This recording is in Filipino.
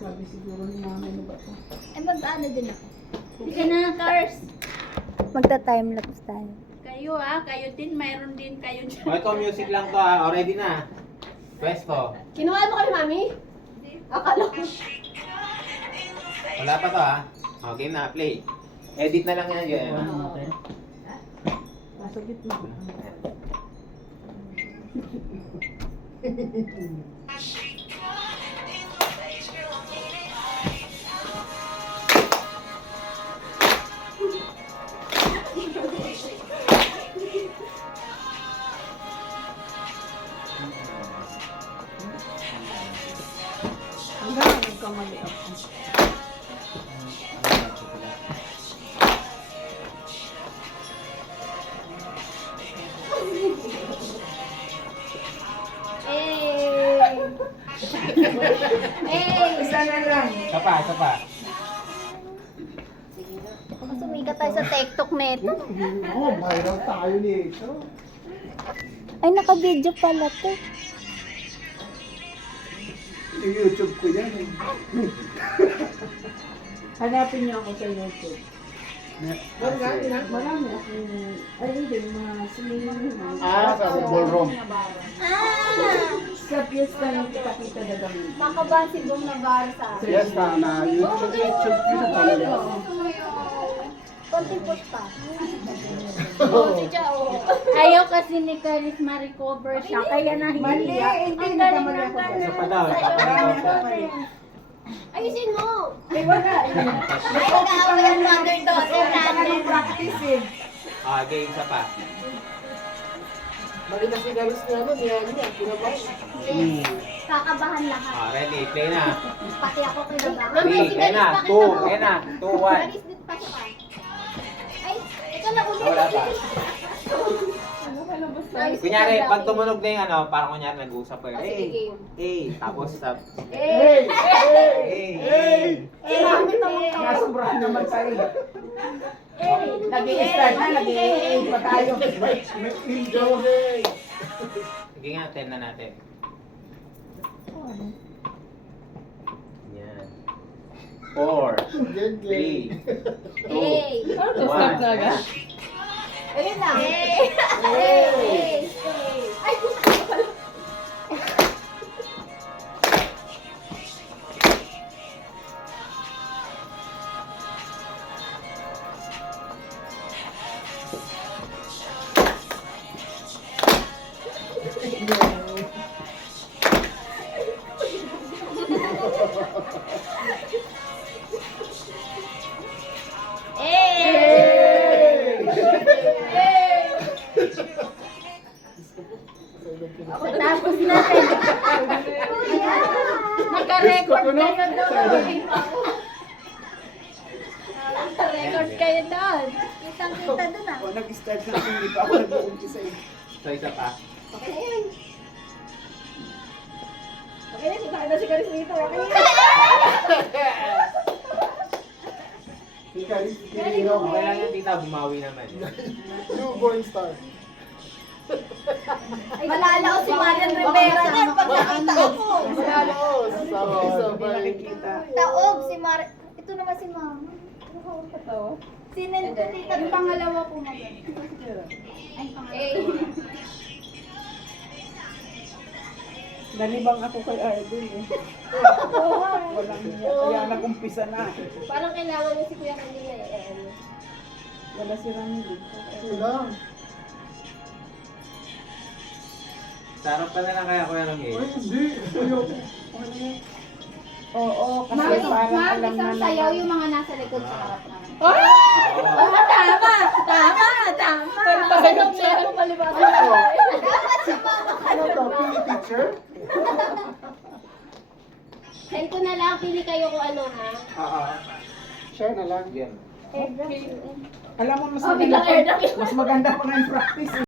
Sabi siguro ni mama, ano ba ito? Eh, mag-ano din ako. Hindi ka na, Cars. Magta-timelapse tayo. Kayo kayo din, mayroon din kayo dyan. O, ito music lang to Ready na. Pwesto. Kinuha mo kami, mami? Akala ko. Wala pa to O, game na. Play. Edit na lang yan. Yun. Ano natin? Nasa gitna. Hanggang nagkamali ako. Isa na lang. Isa pa. Baka sumikat tayo sa TikTok neto. Oo, viral tayo nito. Ay, naka-video pala to. Yung YouTube ko yan. Hanapin niyo ako sa YouTube. Marami akong, ay hindi, mga sinihin na. Sa ballroom. Sa piyesta ng kita-kita na gamit. Makaban si Bong Navarro sa akin. Yes, na YouTube ko sa talaga. Konting push pa. Ayaw kasi ni Caris ma-recover siya, kaya Mali, nahihiya. hindi nagkamali ako. Isa pa daw. Isa pa daw. Ayusin mo! Ay, wala. Ay, nag-aaway ang mother-daughter natin. Practice eh. Game isa pa. Mali na si Galos niya, ano, niya, kinabay. Kakabahan lahat. Ready. Play na. Pati ako kinabahan. 3. Kaya na. 2. Kaya na. 2, 1. Alis dito pa siya. Ay, ito na ulit. Wala pa. Ano ka lang basta? Kunyari, pag tumunog na yung parang kunyari nag-uusap kayo. sige, Hey! game. Hey! Tapos sa... Hey! Hey! Hey! Nasobrahan naman tayo. Nag-i-start na, nag-i-aid pa tayo. May intro, hey! Sige nga, 10 na natin. Yan. 4, 3, 2, 1. Ayun lang. Ay, Tapos natin. Naka-record kayo doon. Naka-record kayo doon. kitang-kita dun ah. Nag-start na hindi pa ako nag-uumpisa eh. So, isa pa. Okay na yan. Okay na, kita na si Galos dito. Okay na. Ikaw, Kirino, Okay lang yan, tita. Bumawi naman. newborn star. Malala ko si Marian Rivera yan pag nakita ako. Malos! Hindi nakikita. Taob si Marian. Ito naman si Mama. Sinend ko tita. Yung pangalawa ko mag. Ay, pangalawa. Nalibang ako kay Arden eh. Walang niya. Kaya nag-umpisa na. Parang kailangan niya si Kuya kanina eh. Wala si Randy. Sila. Sarap pa na lang kaya kuya ng Ay, hindi. Ayoko. Oo, kasi Ma'am, parang ma'am, alam na isang sayaw naman. yung mga nasa likod sa harap namin. Pasanap siya. Palibasa na. Dapat si Mama ka. Ano to? Pili teacher? Send ko na lang, pili kayo kung ano ha. Share na lang. Yan. Alam mo, mas maganda pa nga yung practice eh.